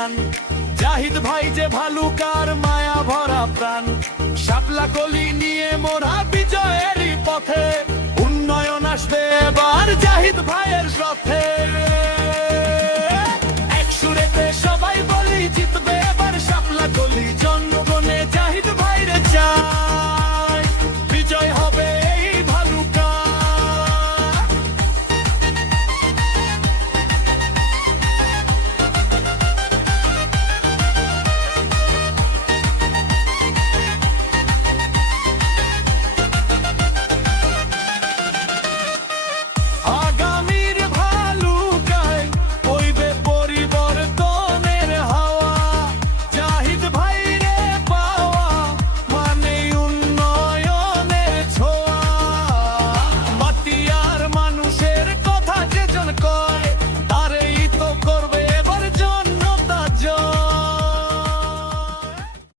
গান। জাহিদ ভাই যে ভালুকার মায়া ভরা প্রাণ, শাপলা কলি নিয়ে মোরা বিজয়েরই পথে। উন্নয়ন আসবে এবার জাহিদ ভাইয়ের রথে।